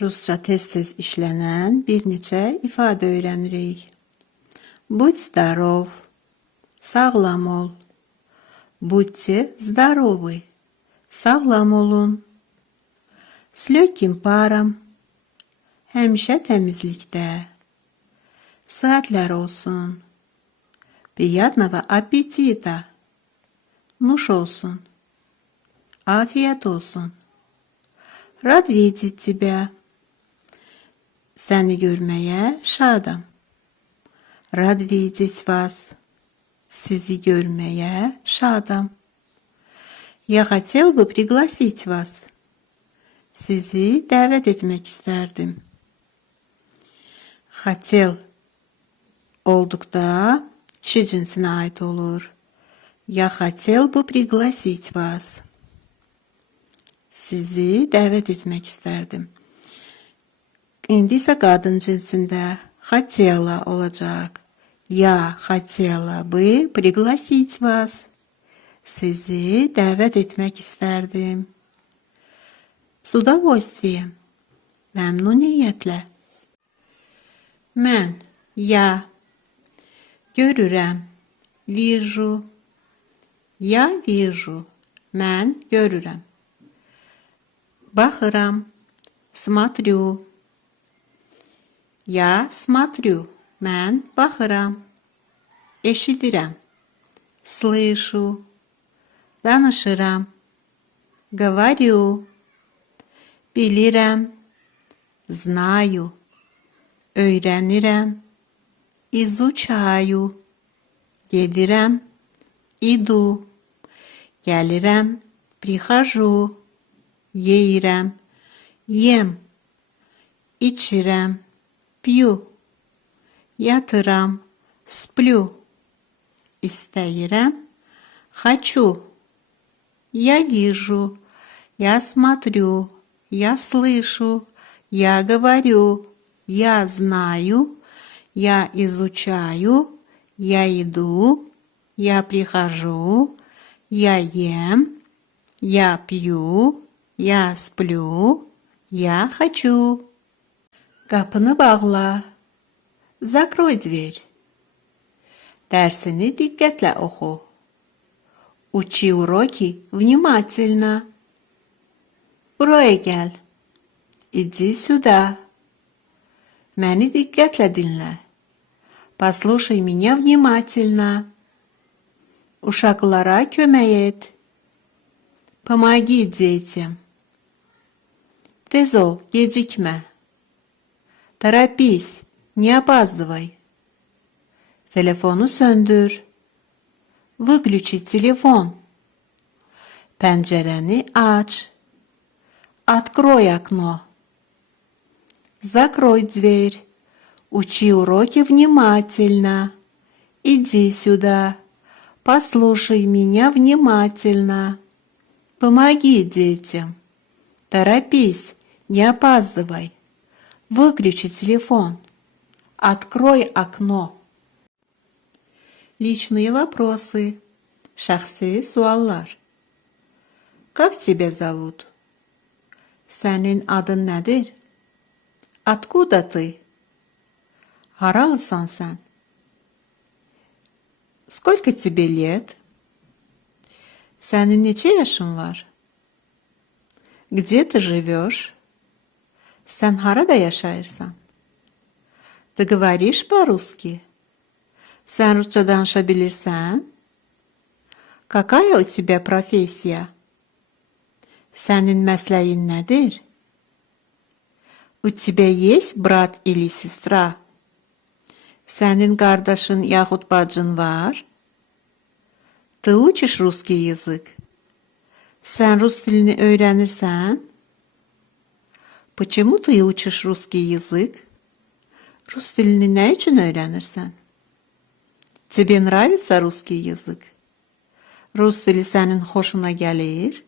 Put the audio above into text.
Rusca tez-tez işlənən bir neçə ifadə öyrənirik. Будь здоров, sağlam ol. Будьте здоровы, sağlam olun. С легким паром, həmişə təmizlikdə. Saatlər olsun. Приятного аппетита, nuş olsun. Afiyet olsun. Rad видеть тебя. Səni görməyə şadam. Rad видеть вас. Sizi görməyə şadam. Я хотел бы пригласить вас. Sizi dəvət etmək istərdim. Хотел olduqda kişi cinsinə aid olur. Я хотел бы пригласить вас. Sizi dəvət etmək istərdim. İndi isə qadın cinsində хотела olacaq. Я хотела бы пригласить вас. Sizi dəvət etmək istərdim. С удовольствием. Məmnuniyyətlə. Mən, я. Görürəm. Вижу. Я вижу. Mən görürəm. Baxıram. Смотрю. Я смотрю. Mən baxıram. Eşidirəm. Слышу. Danışıram. Говорю. Bilirəm. Знаю. Öyrənirəm. Изучаю. Gedirəm. Иду. Gəlirəm. Прихожу. Yeyirəm. Yem. İçirəm. Пью. Yatıram. Сплю. İstəyirəm. Хочу. Я вижу. Я смотрю. Я слышу. Я говорю. Я знаю. Я изучаю. Я иду. Я прихожу. Я ем. Я пью. Я сплю. Я хочу. Qapını bağla. Закрой дверь. Dərsini diqqətlə oxu. Учи уроки внимательно. Buraya gəl. Иди сюда. Məni diqqətlə dinlə. Послушай меня внимательно. Uşaqlara kömək et. Помоги детям. Tez ol, gecikmə. Торопись, не опаздывай. Telefonu söndür. Выключи телефон. Pəncərəni aç. Открой окно. Закрой дверь. Учи уроки внимательно. Иди сюда. Послушай меня внимательно. Помоги детям. Торопись, не опаздывай. Выключи телефон. Открой окно. Личные вопросы. Şəxsi suallar. Как тебя зовут? Sənin adın nədir? Откуда ты? Haralısan sən? Сколько тебе лет? Sənin neçə yaşın var? Где ты живешь? Sən harada yaşayırsan? Ты говоришь по-русски? Sən rusca danışa bilirsən? Какая у тебя профессия? Sənin məsləyin nədir? У тебя есть брат или сестра? Sənin qardaşın yaxud bacın var? Ты учишь русский язык? Sən rus dilini öyrənirsən? Почему ты учишь русский язык? Rus dilini nə üçün öyrənirsən? Тебе нравится русский язык? Rus dili sənin xoşuna gəlir?